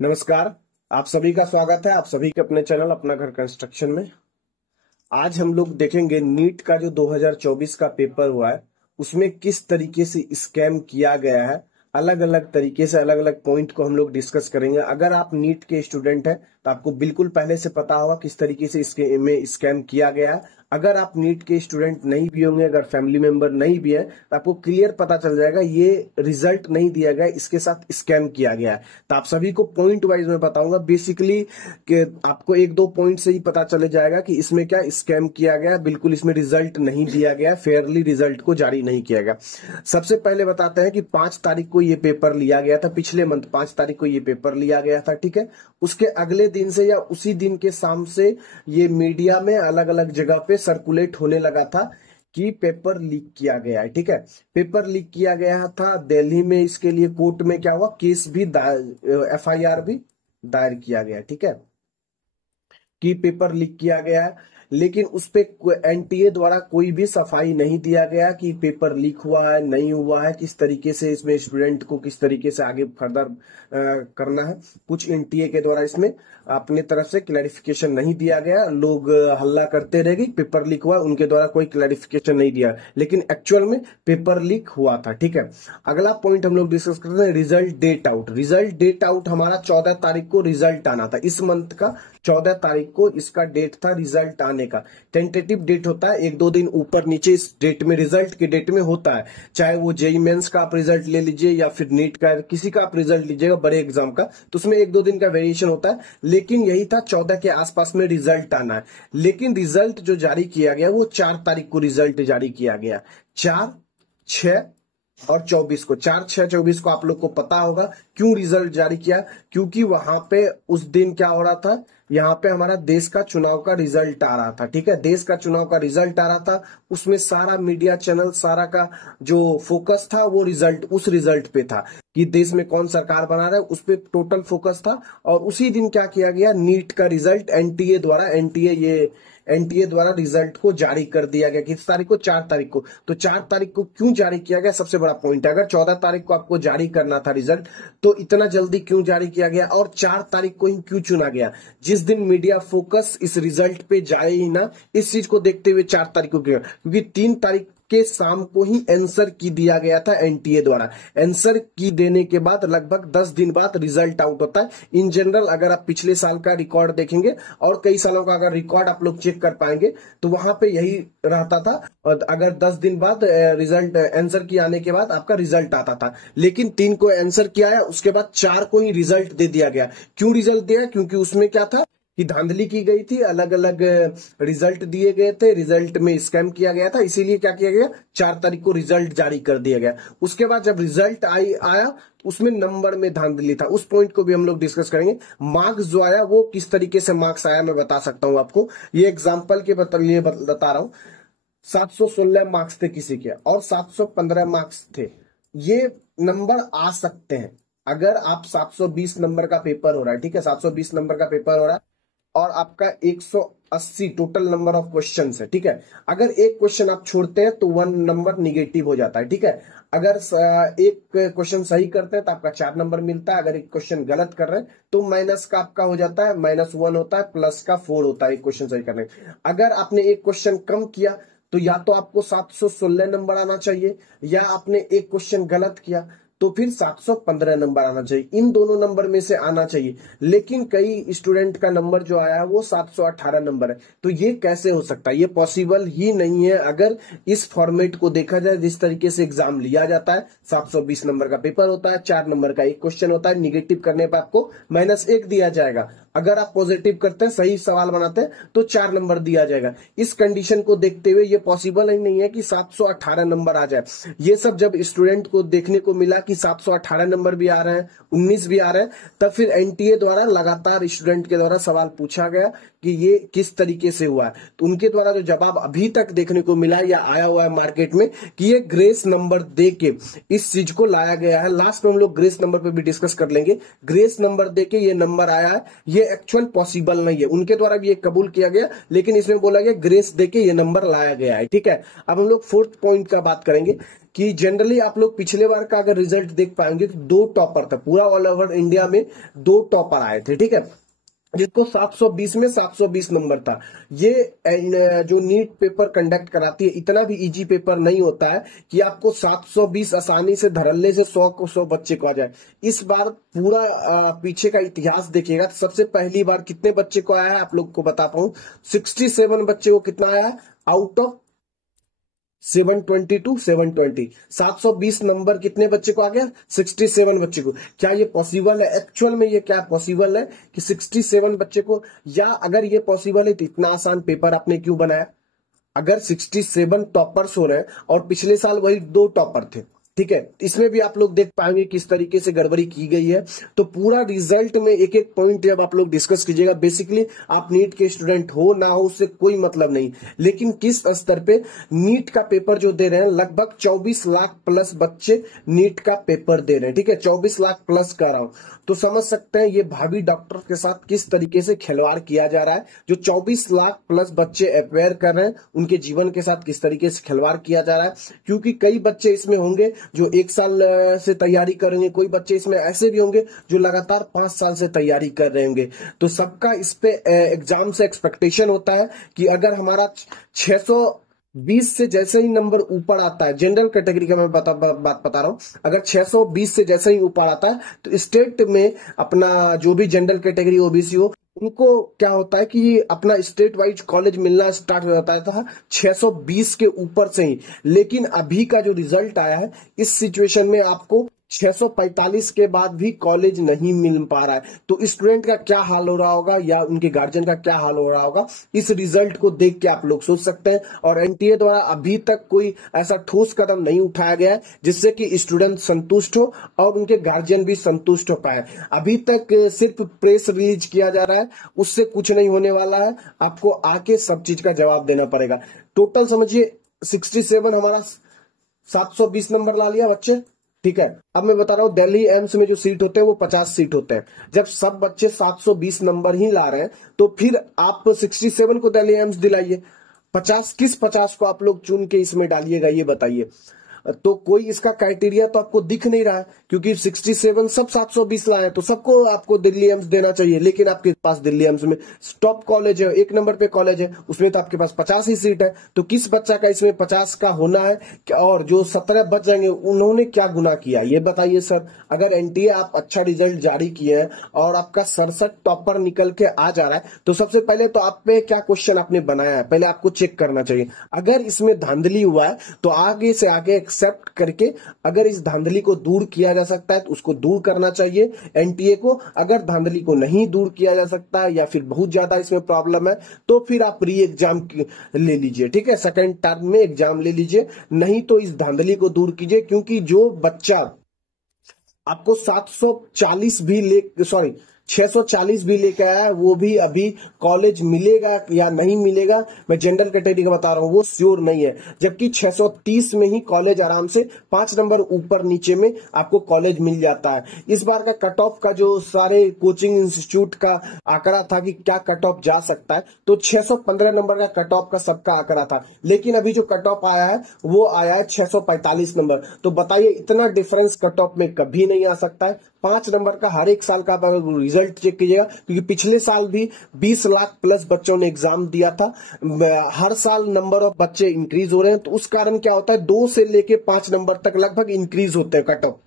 नमस्कार। आप सभी का स्वागत है आप सभी के अपने चैनल अपना घर कंस्ट्रक्शन में। आज हम लोग देखेंगे नीट का जो 2024 का पेपर हुआ है उसमें किस तरीके से स्कैम किया गया है। अलग अलग तरीके से अलग अलग पॉइंट को हम लोग डिस्कस करेंगे। अगर आप नीट के स्टूडेंट हैं तो आपको बिल्कुल पहले से पता होगा किस तरीके से इसके में स्कैम किया गया है। अगर आप नीट के स्टूडेंट नहीं भी होंगे, अगर फैमिली मेंबर नहीं भी है, तो आपको क्लियर पता चल जाएगा ये रिजल्ट नहीं दिया गया, इसके साथ स्कैम किया गया है। तो आप सभी को पॉइंट वाइज में बताऊंगा बेसिकली कि आपको एक दो पॉइंट से ही पता चले जाएगा कि इसमें क्या स्कैम किया गया। बिल्कुल इसमें रिजल्ट नहीं दिया गया, फेयरली रिजल्ट को जारी नहीं किया गया। सबसे पहले बताते हैं कि 5 तारीख को ये पेपर लिया गया था, पिछले मंथ 5 तारीख को ये पेपर लिया गया था। ठीक है, उसके अगले दिन से या उसी दिन के शाम से ये मीडिया में अलग अलग जगह पे सर्कुलेट होने लगा था कि पेपर लीक किया गया है। ठीक है, पेपर लीक किया गया था दिल्ली में। इसके लिए कोर्ट में क्या हुआ, केस भी FIR भी दायर किया गया। ठीक है, कि पेपर लीक किया गया है, लेकिन उस पे NTA द्वारा कोई भी सफाई नहीं दिया गया कि पेपर लीक हुआ है नहीं हुआ है, किस तरीके से इसमें स्टूडेंट को किस तरीके से आगे फर्दर करना है। कुछ NTA के द्वारा इसमें अपने तरफ से क्लैरिफिकेशन नहीं दिया गया। लोग हल्ला करते रह गए पेपर लीक हुआ, उनके द्वारा कोई क्लैरिफिकेशन नहीं दिया, लेकिन एक्चुअल में पेपर लीक हुआ था। ठीक है, अगला पॉइंट हम लोग डिस्कस करते हैं result date out. Result date out हमारा 14 तारीख को रिजल्ट आना था। इस मंथ का 14 तारीख को इसका डेट था रिजल्ट आने का। टेंटेटिव डेट होता है, एक दो दिन ऊपर नीचे इस डेट में, रिजल्ट के डेट में होता है। चाहे वो जेईई मेंस का आप रिजल्ट ले लीजिए या फिर नीट का, किसी का आप रिजल्ट लीजिएगा बड़े एग्जाम का, तो उसमें एक दो दिन का वेरिएशन होता है। लेकिन यही था 14 के आसपास में रिजल्ट आना है। लेकिन रिजल्ट जो जारी किया गया वो 4 तारीख को रिजल्ट जारी किया गया। 4, 6 और 24 को, 4, 6, 24 को आप लोग को पता होगा क्यों रिजल्ट जारी किया। क्योंकि वहां पे उस दिन क्या हो रहा था, यहाँ पे हमारा देश का चुनाव का रिजल्ट आ रहा था। ठीक है, देश का चुनाव का रिजल्ट आ रहा था, उसमें सारा मीडिया चैनल, सारा का जो फोकस था वो रिजल्ट, उस रिजल्ट पे था कि देश में कौन सरकार बना रहा है, उस पे टोटल फोकस था। और उसी दिन क्या किया गया, नीट का रिजल्ट NTA द्वारा रिजल्ट को जारी कर दिया गया। किस तारीख को, 4 तारीख को। तो 4 तारीख को क्यों जारी किया गया, सबसे बड़ा पॉइंट है। अगर 14 तारीख को आपको जारी करना था रिजल्ट, तो इतना जल्दी क्यों जारी किया गया और 4 तारीख को ही क्यों चुना गया। जिस दिन मीडिया फोकस इस रिजल्ट पे जाए ही ना, इस चीज को देखते हुए 4 तारीख को किया, क्योंकि 3 तारीख के शाम को ही आंसर की दिया गया था NTA द्वारा। आंसर की देने के बाद लगभग 10 दिन बाद रिजल्ट आउट होता है। इन जनरल अगर आप पिछले साल का रिकॉर्ड देखेंगे और कई सालों का अगर रिकॉर्ड आप लोग चेक कर पाएंगे तो वहां पे यही रहता था। और अगर 10 दिन बाद रिजल्ट, आंसर की आने के बाद आपका रिजल्ट आता था। लेकिन 3 को आंसर किया है, उसके बाद 4 को ही रिजल्ट दे दिया गया। क्यों रिजल्ट दिया, क्योंकि उसमें क्या था कि धांधली की गई थी, अलग अलग रिजल्ट दिए गए थे, रिजल्ट में स्कैम किया गया था। इसीलिए क्या किया गया, 4 तारीख को रिजल्ट जारी कर दिया गया। उसके बाद जब रिजल्ट आया उसमें नंबर में धांधली था, उस पॉइंट को भी हम लोग डिस्कस करेंगे। मार्क्स जो आया वो किस तरीके से मार्क्स आया मैं बता सकता हूं आपको। ये एग्जाम्पल के लिए बता रहा हूं। 716 मार्क्स थे किसी के और 715 मार्क्स थे। ये नंबर आ सकते हैं अगर आप 720 नंबर का पेपर हो रहा है। ठीक है, 720 नंबर का पेपर हो रहा है और आपका 180 टोटल नंबर ऑफ क्वेश्चन है। ठीक है, अगर एक क्वेश्चन आप छोड़ते हैं तो 1 नंबर निगेटिव हो जाता है। ठीक है, अगर एक क्वेश्चन सही करते हैं तो आपका 4 नंबर मिलता है। अगर एक क्वेश्चन गलत कर रहे हैं तो माइनस का आपका हो जाता है, -1 होता है, प्लस का 4 होता है एक क्वेश्चन सही करने। अगर आपने एक क्वेश्चन कम किया तो या तो आपको 716 नंबर आना चाहिए, या आपने एक क्वेश्चन गलत किया तो फिर 715 नंबर आना चाहिए। इन दोनों नंबर में से आना चाहिए। लेकिन कई स्टूडेंट का नंबर जो आया है वो 718 नंबर है। तो ये कैसे हो सकता है, ये पॉसिबल ही नहीं है। अगर इस फॉर्मेट को देखा जाए, जिस तरीके से एग्जाम लिया जाता है, 720 नंबर का पेपर होता है, 4 नंबर का एक क्वेश्चन होता है, निगेटिव करने पर आपको -1 दिया जाएगा। अगर आप पॉजिटिव करते हैं, सही सवाल बनाते हैं, तो 4 नंबर दिया जाएगा। इस कंडीशन को देखते हुए ये पॉसिबल ही नहीं है कि 718 नंबर आ जाए। ये सब जब स्टूडेंट को देखने को मिला कि 718 नंबर भी आ रहे हैं, 19 भी आ रहे हैं, तब फिर NTA द्वारा लगातार स्टूडेंट के द्वारा सवाल पूछा गया कि ये किस तरीके से हुआ है। तो उनके द्वारा जो जवाब अभी तक देखने को मिला या आया हुआ है मार्केट में कि ये ग्रेस नंबर दे के इस चीज को लाया गया है। लास्ट में हम लोग ग्रेस नंबर पे भी डिस्कस कर लेंगे। ग्रेस नंबर दे के ये नंबर आया है, ये एक्चुअल पॉसिबल नहीं है। उनके द्वारा भी ये कबूल किया गया, लेकिन इसमें बोला गया ग्रेस दे के ये नंबर लाया गया है। ठीक है, अब हम लोग 4th पॉइंट का बात करेंगे कि जनरली आप लोग पिछले बार का अगर रिजल्ट देख पाएंगे तो 2 टॉपर था, पूरा ऑल ओवर इंडिया में 2 टॉपर आए थे, ठीक है, जिसको 720 में 720 नंबर था। ये जो नीट पेपर कंडक्ट कराती है, इतना भी इजी पेपर नहीं होता है कि आपको 720 आसानी से धड़ल्ले से 100 को 100 बच्चे को आ जाए। इस बार पूरा पीछे का इतिहास देखिएगा, सबसे पहली बार कितने बच्चे को आया है आप लोग को बता पाऊं, 67 बच्चे को कितना आया आउट ऑफ 722 720, 720 नंबर कितने बच्चे को आ गया, 67 बच्चे को। क्या ये पॉसिबल है एक्चुअल में? ये क्या पॉसिबल है कि 67 बच्चे को? या अगर ये पॉसिबल है तो इतना आसान पेपर आपने क्यों बनाया? अगर 67 टॉपर्स हो रहे हैं और पिछले साल वही 2 टॉपर थे, ठीक है, इसमें भी आप लोग देख पाएंगे किस तरीके से गड़बड़ी की गई है। तो पूरा रिजल्ट में एक एक पॉइंट जब आप लोग डिस्कस कीजिएगा, बेसिकली आप नीट के स्टूडेंट हो ना हो उससे कोई मतलब नहीं, लेकिन किस स्तर पे नीट का पेपर जो दे रहे हैं, लगभग 24 लाख प्लस बच्चे नीट का पेपर दे रहे हैं, ठीक है, 24 लाख प्लस कर रहा हूं, तो समझ सकते हैं ये भावी डॉक्टर के साथ किस तरीके से खिलवाड़ किया जा रहा है। जो 24 लाख प्लस बच्चे अपेयर कर रहे हैं, उनके जीवन के साथ किस तरीके से खिलवाड़ किया जा रहा है, क्योंकि कई बच्चे इसमें होंगे जो 1 साल से तैयारी करेंगे, कोई बच्चे इसमें ऐसे भी होंगे जो लगातार 5 साल से तैयारी कर रहे होंगे। तो सबका इस पे एग्जाम से एक्सपेक्टेशन होता है कि अगर हमारा 620 से जैसे ही नंबर ऊपर आता है, जनरल कैटेगरी का मैं बात बता रहा हूं, अगर 620 से जैसे ही ऊपर आता है तो स्टेट में अपना जो भी जनरल कैटेगरी ओबीसी हो, उनको क्या होता है कि अपना स्टेट वाइज कॉलेज मिलना स्टार्ट हो जाता था 620 के ऊपर से ही। लेकिन अभी का जो रिजल्ट आया है, इस सिचुएशन में आपको 645 के बाद भी कॉलेज नहीं मिल पा रहा है। तो स्टूडेंट का क्या हाल हो रहा होगा या उनके गार्जियन का क्या हाल हो रहा होगा, इस रिजल्ट को देख के आप लोग सोच सकते हैं। और एनटीए द्वारा अभी तक कोई ऐसा ठोस कदम नहीं उठाया गया है जिससे कि स्टूडेंट संतुष्ट हो और उनके गार्जियन भी संतुष्ट हो पाए। अभी तक सिर्फ प्रेस रिलीज किया जा रहा है, उससे कुछ नहीं होने वाला है, आपको आके सब चीज का जवाब देना पड़ेगा। टोटल समझिए 67 हमारा 720 नंबर ला लिया बच्चे, ठीक है। अब मैं बता रहा हूँ दिल्ली एम्स में जो सीट होते हैं वो 50 सीट होते हैं। जब सब बच्चे 720 नंबर ही ला रहे हैं तो फिर आप 67 को दिल्ली एम्स दिलाइए, 50 किस 50 को आप लोग चुन के इसमें डालिएगा ये बताइए। तो कोई इसका क्राइटेरिया तो आपको दिख नहीं रहा है, क्योंकि 67 सब 720 लाए हैं तो सबको आपको दिल्ली एम्स देना चाहिए। लेकिन आपके पास दिल्ली एम्स में टॉप कॉलेज है, 1 नंबर पे कॉलेज है, उसमें तो आपके पास 50 ही सीट है। तो किस बच्चा का इसमें 50 का होना है, और जो 17 बच जाएंगे उन्होंने क्या गुनाह किया ये बताइए सर। अगर एनटीए आप अच्छा रिजल्ट जारी किए हैं और आपका 67 टॉपर निकल के आ जा रहा है, तो सबसे पहले तो आप पे क्या क्वेश्चन आपने बनाया है, पहले आपको चेक करना चाहिए। अगर इसमें धांधली हुआ है तो आगे से आगे एक्सेप्ट करके अगर इस धांधली को दूर किया जा सकता है तो उसको दूर करना चाहिए एनटीए को। अगर धांधली को नहीं दूर किया जा सकता या फिर बहुत ज्यादा इसमें प्रॉब्लम है तो फिर आप री एग्जाम ले लीजिए, ठीक है, सेकंड टर्म में एग्जाम ले लीजिए, नहीं तो इस धांधली को दूर कीजिए। क्योंकि जो बच्चा आपको 740 भी 640 भी लेकर आया, वो भी अभी कॉलेज मिलेगा या नहीं मिलेगा, मैं जनरल कैटेगरी का बता रहा हूं, वो श्योर नहीं है। जबकि 630 में ही कॉलेज आराम से 5 नंबर ऊपर नीचे में आपको कॉलेज मिल जाता है। इस बार का कट ऑफ का जो सारे कोचिंग इंस्टीट्यूट का आंकड़ा था कि क्या कट ऑफ जा सकता है, तो 615 नंबर का कट ऑफ का सबका आंकड़ा था। लेकिन अभी जो कट ऑफ आया है वो आया है 645 नंबर। तो बताइए इतना डिफरेंस कट ऑफ में कभी नहीं आ सकता है। 5 नंबर का हर एक साल का रिजल्ट चेक कीजिएगा, क्योंकि पिछले साल भी 20 लाख प्लस बच्चों ने एग्जाम दिया था। हर साल नंबर ऑफ बच्चे इंक्रीज हो रहे हैं, तो उस कारण क्या होता है 2 से लेके 5 नंबर तक लगभग इंक्रीज होते हैं कट ऑफ,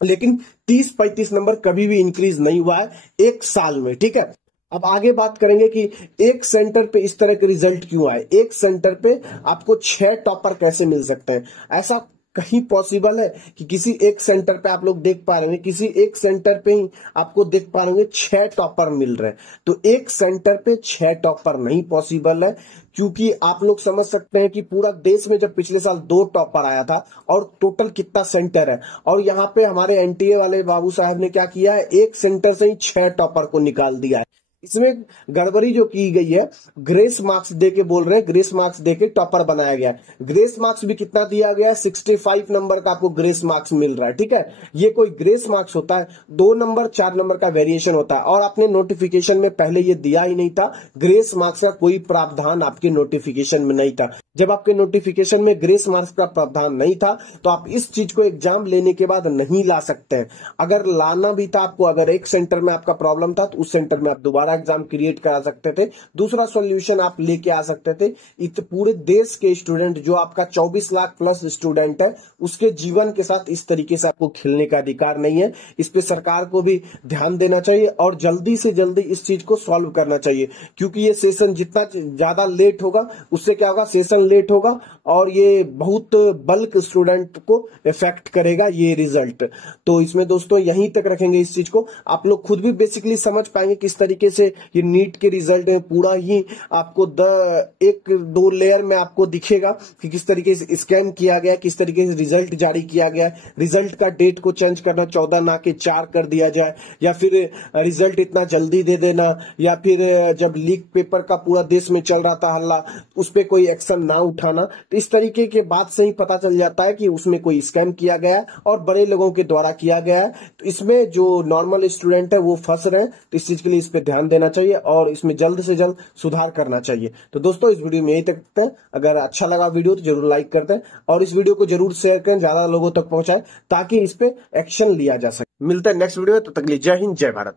लेकिन 30-35 नंबर कभी भी इंक्रीज नहीं हुआ है एक साल में, ठीक है। अब आगे बात करेंगे कि एक सेंटर पे इस तरह के रिजल्ट क्यों आए, एक सेंटर पे आपको 6 टॉपर कैसे मिल सकते हैं। ऐसा कहीं पॉसिबल है कि किसी एक सेंटर पे आप लोग देख पा रहे हैं, किसी एक सेंटर पे ही आपको देख पा रहे हैं 6 टॉपर मिल रहे हैं। तो एक सेंटर पे 6 टॉपर नहीं पॉसिबल है, क्योंकि आप लोग समझ सकते हैं कि पूरा देश में जब पिछले साल 2 टॉपर आया था और टोटल कितना सेंटर है, और यहाँ पे हमारे एनटीए वाले बाबू साहब ने क्या किया है, एक सेंटर से ही 6 टॉपर को निकाल दिया है। इसमें गड़बड़ी जो की गई है, ग्रेस मार्क्स दे के बोल रहे हैं, ग्रेस मार्क्स दे के टॉपर बनाया गया है। ग्रेस मार्क्स भी कितना दिया गया है, 65 नंबर का आपको ग्रेस मार्क्स मिल रहा है। ठीक है, ये कोई ग्रेस मार्क्स होता है, 2 नंबर 4 नंबर का वेरिएशन होता है, और आपने नोटिफिकेशन में पहले ये दिया ही नहीं था। ग्रेस मार्क्स का कोई प्रावधान आपके नोटिफिकेशन में नहीं था। जब आपके नोटिफिकेशन में ग्रेस मार्क्स का प्रावधान नहीं था तो आप इस चीज को एग्जाम लेने के बाद नहीं ला सकते हैं। अगर लाना भी था आपको, अगर एक सेंटर में आपका प्रॉब्लम था तो उस सेंटर में आप दोबारा एग्जाम क्रिएट करा सकते थे, दूसरा सॉल्यूशन आप लेके आ सकते थे। पूरे देश के स्टूडेंट, जो आपका 24 लाख प्लस स्टूडेंट है, उसके जीवन के साथ इस तरीके से आपको खेलने का अधिकार नहीं है। इस पे सरकार को भी ध्यान देना चाहिए और जल्दी से जल्दी इस चीज को सॉल्व करना चाहिए, क्योंकि ये सेशन जितना ज्यादा लेट होगा उससे क्या होगा, सेशन लेट होगा और ये बहुत बल्क स्टूडेंट को इफेक्ट करेगा ये रिजल्ट। तो इसमें दोस्तों यहीं तक रखेंगे इस चीज को, आप लोग खुद भी बेसिकली समझ पाएंगे किस तरीके से ये नीट के रिजल्ट में पूरा ही आपको एक दो लेयर में आपको दिखेगा कि किस तरीके से स्कैम किया गया, किस तरीके से रिजल्ट जारी किया गया। रिजल्ट का डेट को चेंज करना, 14 ना के 4 कर दिया जाए, या फिर रिजल्ट इतना जल्दी दे देना, या फिर जब लीक पेपर का पूरा देश में चल रहा था हल्ला, उस पर कोई एक्शन ना उठाना। तो इस तरीके के बात से ही पता चल जाता है कि उसमें कोई स्कैम किया गया है और बड़े लोगों के द्वारा किया गया है। तो इसमें जो नॉर्मल स्टूडेंट है वो फंस रहे हैं, तो इस चीज के लिए इस पे ध्यान देना चाहिए और इसमें जल्द से जल्द सुधार करना चाहिए। तो दोस्तों इस वीडियो में यही तक करते हैं। अगर अच्छा लगा वीडियो तो जरूर लाइक कर दें और इस वीडियो को जरूर शेयर करें, ज्यादा लोगों तक पहुंचाएं ताकि इस पे एक्शन लिया जा सके। मिलता है नेक्स्ट वीडियो में, तो तक के लिए जय हिंद जय भारत।